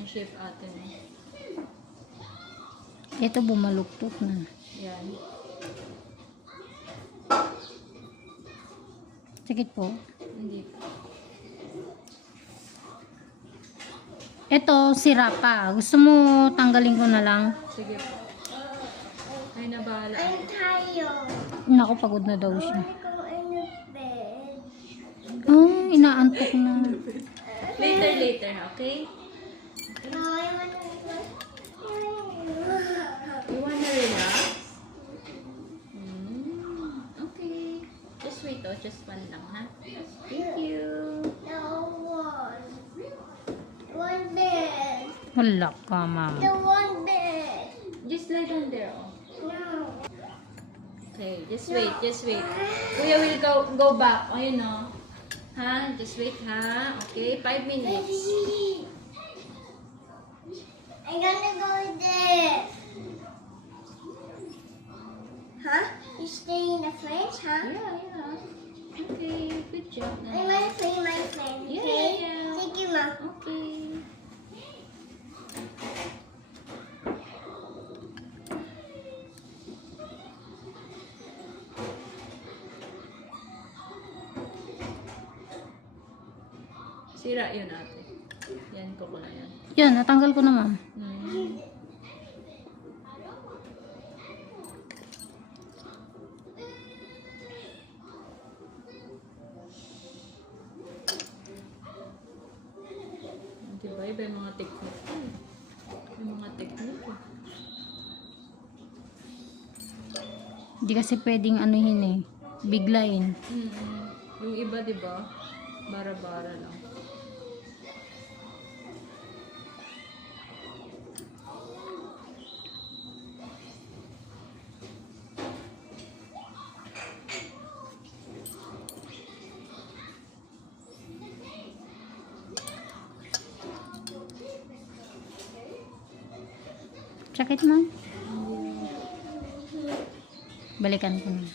Yung shape atin eh. Ito bumaluktot na. Yan. Sakit po. Hindi. Ito, sira pa. Gusto mo tanggalin ko na lang? Sige po. Ay, nabahala. I'm tired. Naku, pagod na daw siya. Oh, inaantok na. Later, later, okay? You wanna relax? Mm, okay. Just wait oh, just one lang ha. Thank you. No one. One bed. Wala ka, mama. The one bed. Just lie down there oh. No. Okay, just wait, just wait. Kuya will go go back. Oh, you know. Ha? Just wait ha. Okay, five minutes. I'm gonna go there. Huh? You stay in the French, huh? Yeah, yeah. Okay, good job I na. want to play my friend. Yeah, okay? yeah. Thank you, Mom. Okay. Sira yun ate. Yan ko ko na yan. Yan, natanggal ko na, ma'am. Iba yung mga technique. Yung mga technique. eh. Hindi kasi pwedeng anuhin eh. Biglain. Mm-mm. Yung iba, di ba? Bara-bara lang. Sakit, ma'am? Balikan ko na.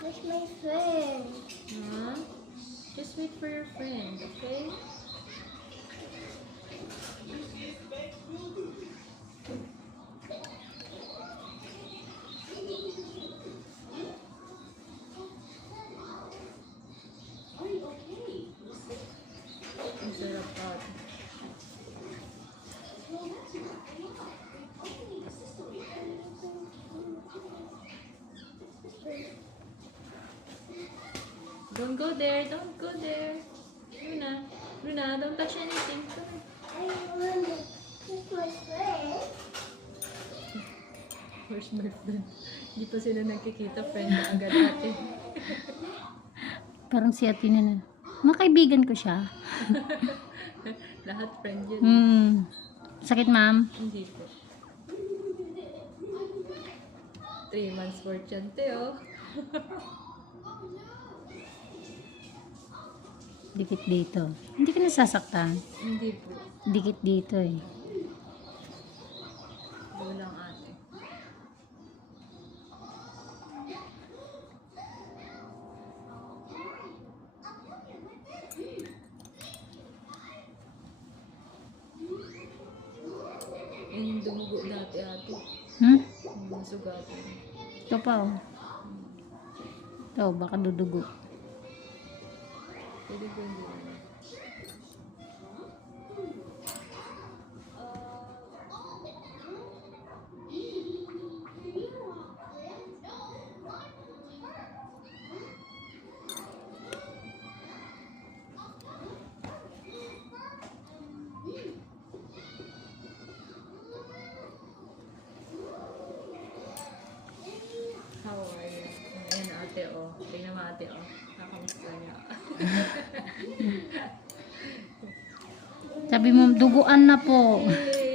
Where's my friend? Huh? Just wait for your friend, okay? Don't go there, don't go there. Luna, Luna, don't touch anything. Come I want to kiss my friend. Where's my friend? Hindi pa sila nagkikita, friend na agad ate. Parang si ate na na. Mga kaibigan ko siya. Lahat friend yun. Hmm. Sakit, ma'am? Hindi po. Three months for yan, Teo. Dikit dito. Hindi ka nasasaktan. Hindi po. Dikit dito eh. Go lang ate. Yun yung dumugo dati ate. Hmm? Yung nasugatan. Ito pa oh. Ito, baka dudugo. Ate oh. Nakamusta niya. Sabi mo, duguan na po. Yay!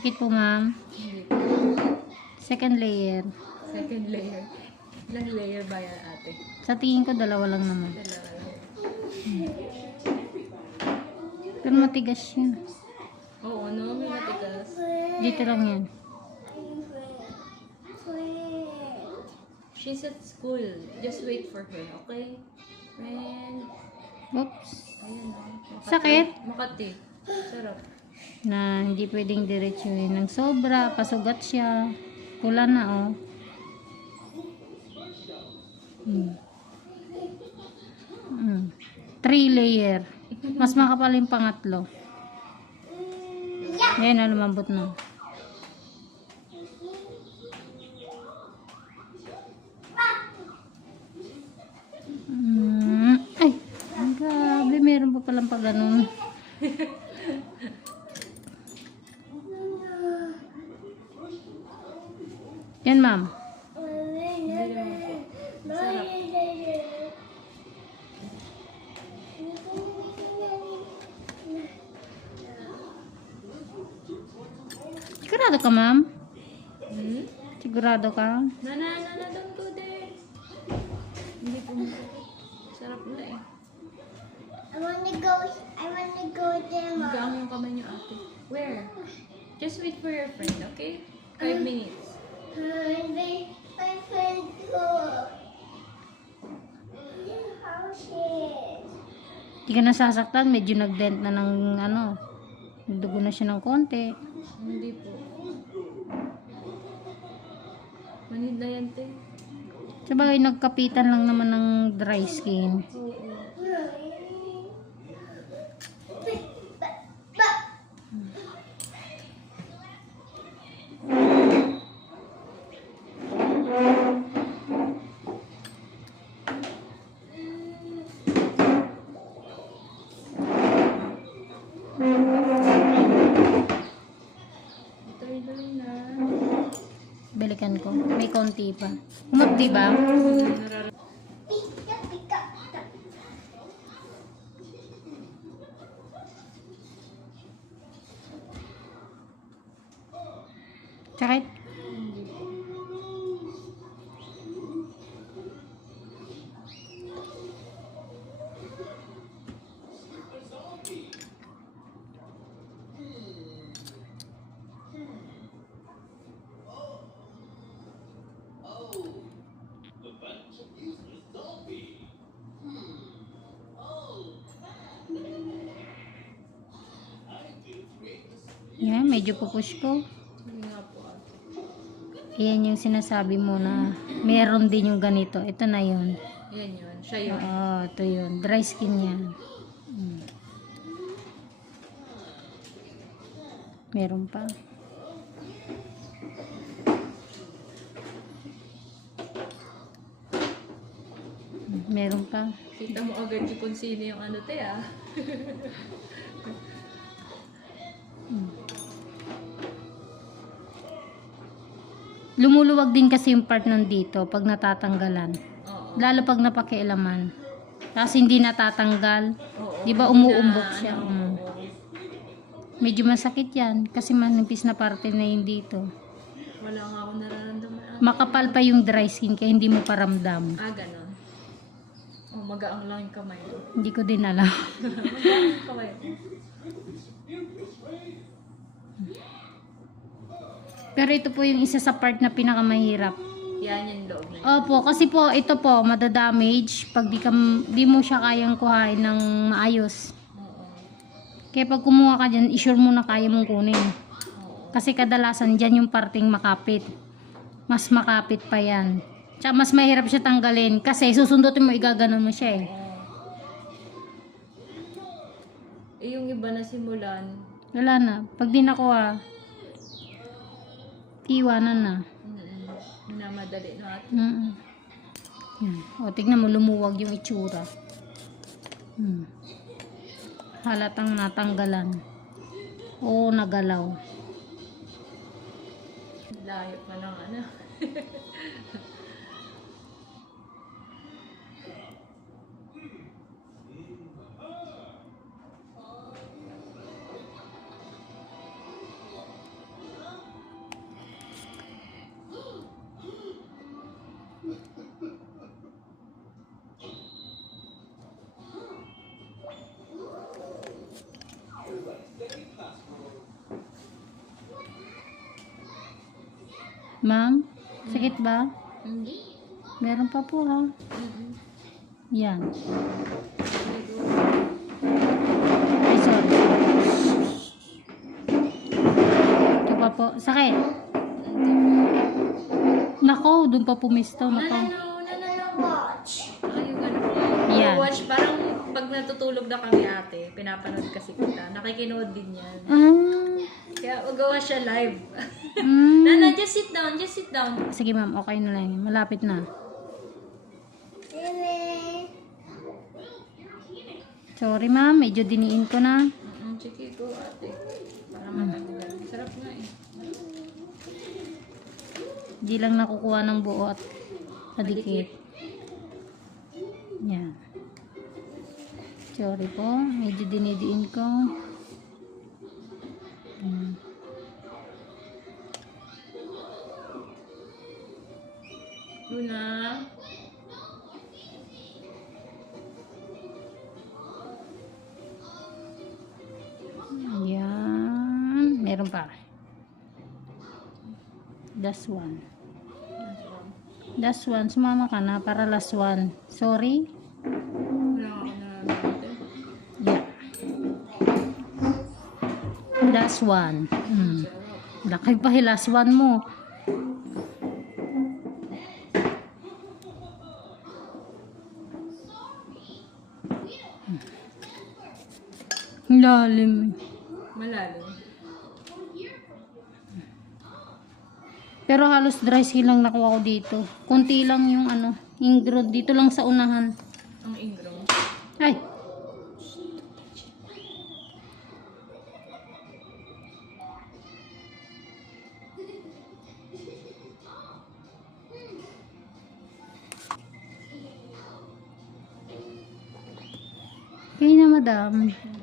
Sakit po, ma'am. Second layer. Second layer. Ilang layer ba yan ate? Sa tingin ko, dalawa lang naman. Dalawa lang. Pero matigas siya. Oo, no? May matigas. Dito lang yan. She's at school. Just wait for her, okay? Friend. Oops. Ayan. Makati. Sakit? Makati. Sarap. Na hindi pwedeng diretsuhin ng sobra. Pasugat siya. Pula na, oh. Hmm. Hmm. Three layer. Mas makapal yung pangatlo. Ayan na, lumambot na. Mm, ay, ang grabe, meron pa palang pag ganun. Yan, ma'am. Sigurado ka, ma'am? Hmm? Sigurado ka? Na, na, na, na, don't go there. Hindi po. Sarap na eh. I wanna go. I wanna go there, Mom. Hanggang yung kamay niyo ate. Where? Just wait for your friend, okay? Five minutes. And then my friend go. Hindi ka nasasaktan, medyo nag-dent na ng ano, nagdugo na siya ng konti. Hindi po. Na yan, te. Sabagay, nagkapitan lang naman ng dry skin. Oo. Ito na. Balikan ko. May konti pa. Umap, di ba? Nararamdaman. Medyo pupush ko. Yan yung sinasabi mo na meron din yung ganito. Ito na yun. Yan yun. Siya yun. Oo, ito yun. Dry skin yan. Mm. Meron pa. Mm, Meron pa. Kita mo agad yung kung sino yung ano, te ah. Lumuluwag din kasi yung part nandito pag natatanggalan. Oo. Lalo pag napakialaman. Tapos hindi natatanggal. Oo. Di ba umuumbok na, siya? ano, Mm. Medyo masakit yan kasi manipis na parte na yun dito. Wala nga ako nararamdaman. ate. Makapal pa yung dry skin kaya hindi mo paramdam. Ah, ganon. Oh, magaang lang yung kamay. Hindi ko din alam. magaang kamay. Pero ito po yung isa sa part na pinakamahirap. Yan yung loob na yun. Opo, kasi po ito po madadamage pag di, ka, di mo siya kayang kuhain ng maayos. Oo. Kaya pag kumuha ka dyan, isure mo na kaya mong kunin. Oo. Kasi kadalasan dyan yung parting makapit. Mas makapit pa yan. Tsaka mas mahirap siya tanggalin kasi susundutin mo, igaganon mo siya eh. Eh, yung iba na simulan, Wala na. Pag di nakuha, iwanan na. mm minamadali na at Mm Yan. O, tignan mo, lumuwag yung itsura. Hmm. Halatang natanggalan. O, nagalaw. layo pa ng ano. Ma'am, sakit ba? Hindi. Meron pa po ha. Yan. Ay, sorry. Ito pa po. Sakit. Nako, doon pa no, Nako. no, no. Watch. Ayun, ganun. Yan. Watch, parang pag natutulog na kami ate, pinapanood kasi kita. Nakikinood din yan. Ah. Kaya magawa siya live. Mm. Nana, just sit down, just sit down. Sige ma'am, okay na lang. Malapit na. Sorry ma'am, medyo diniin ko na. Mm, sige, go ate. Para matanggal. Sarap nga eh. Di lang nakukuha ng buo at nadikit. Sorry po, medyo dinidiin ko. Yan. Luna. Yan. Meron pa. Last one. Last one. Sumama ka na para last one. Sorry. Wala ako na ate. Yeah. Last one. Hmm. Laki pa last one mo. Hmm. Lalim. Malalim. Pero halos dry skin lang nakuha ko dito. Kunti lang yung ano, ingrown dito lang sa unahan. Ang ingrown. Okay